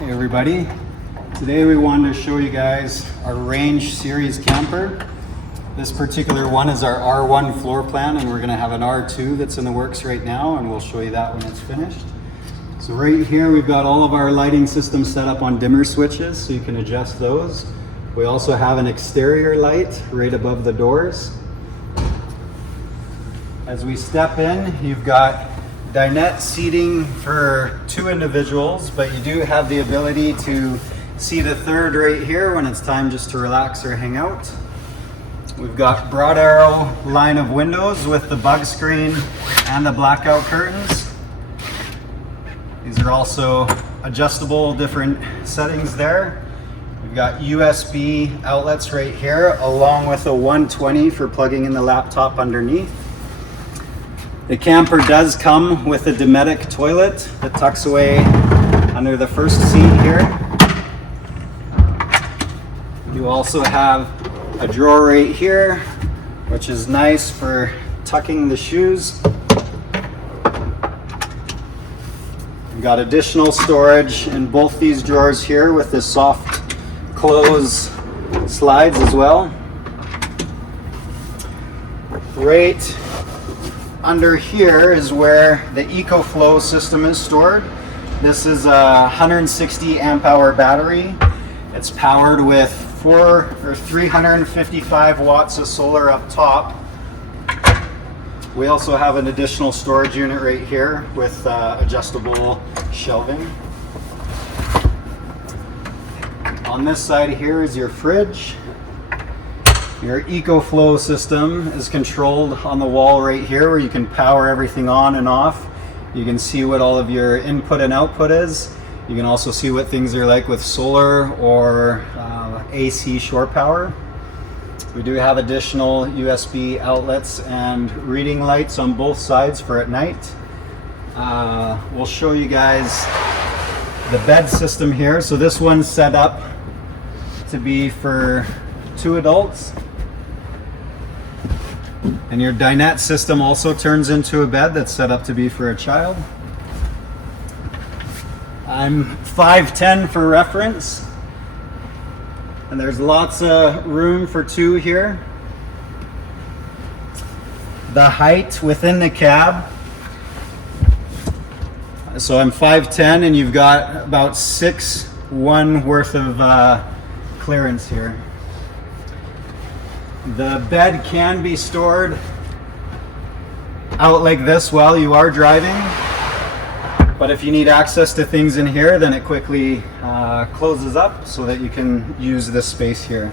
Hey everybody, today we wanted to show you guys our Range Series camper. This particular one is our R1 floor plan, and we're going to have an R2 that's in the works right now, and we'll show you that when it's finished. So right here we've got all of our lighting systems set up on dimmer switches, so you can adjust those. We also have an exterior light right above the doors. As we step in, you've got dinette seating for 2 individuals, but you do have the ability to seat a third right here when it's time just to relax or hang out. We've got broad arrow line of windows with the bug screen and the blackout curtains. These are also adjustable, different settings there. We've got USB outlets right here, along with a 120 for plugging in the laptop underneath. The camper does come with a Dometic toilet that tucks away under the first seat here. You also have a drawer right here, which is nice for tucking the shoes. We've got additional storage in both these drawers here with the soft close slides as well. Right under here is where the EcoFlow system is stored. This is a 160 amp hour battery. It's powered with 355 watts of solar up top. We also have an additional storage unit right here with adjustable shelving. On this side here is your fridge. Your EcoFlow system is controlled on the wall right here, where you can power everything on and off. You can see what all of your input and output is. You can also see what things are like with solar or AC shore power. We do have additional USB outlets and reading lights on both sides for at night. We'll show you guys the bed system here. So this one's set up to be for 2 adults. And your dinette system also turns into a bed that's set up to be for a child. I'm 5'10" for reference, and there's lots of room for 2 here. The height within the cab, so I'm 5'10", and you've got about 6'1" worth of clearance here. The bed can be stored out like this while you are driving, but if you need access to things in here, then it quickly closes up so that you can use this space here.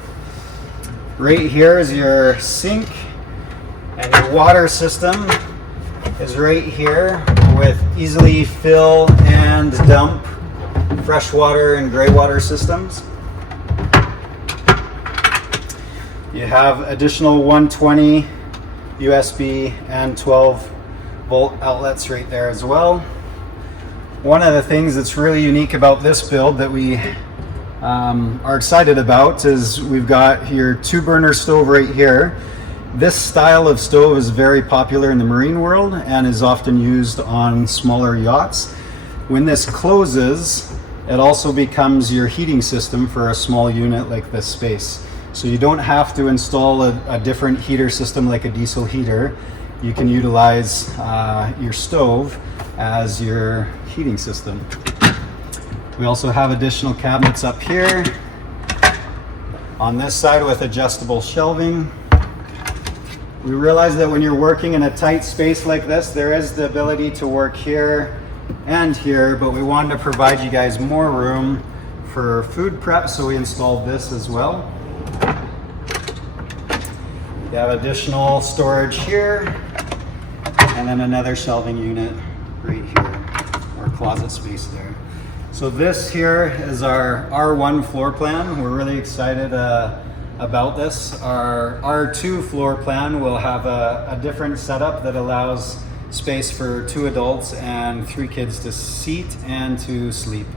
Right here is your sink, and your water system is right here with easily fill and dump freshwater and gray water systems. You have additional 120 USB and 12 volt outlets right there as well. One of the things that's really unique about this build that we are excited about is we've got your 2-burner stove right here. This style of stove is very popular in the marine world and is often used on smaller yachts. When this closes, it also becomes your heating system for a small unit like this space. So you don't have to install a different heater system like a diesel heater. You can utilize your stove as your heating system. We also have additional cabinets up here on this side with adjustable shelving. We realize that when you're working in a tight space like this, there is the ability to work here and here, but we wanted to provide you guys more room for food prep, so we installed this as well. You have additional storage here, and then another shelving unit right here, or closet space there. So this here is our R1 floor plan. We're really excited about this. Our R2 floor plan will have a different setup that allows space for 2 adults and 3 kids to seat and to sleep.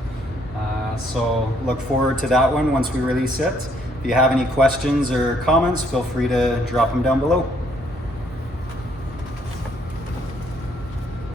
So look forward to that one once we release it. If you have any questions or comments, feel free to drop them down below.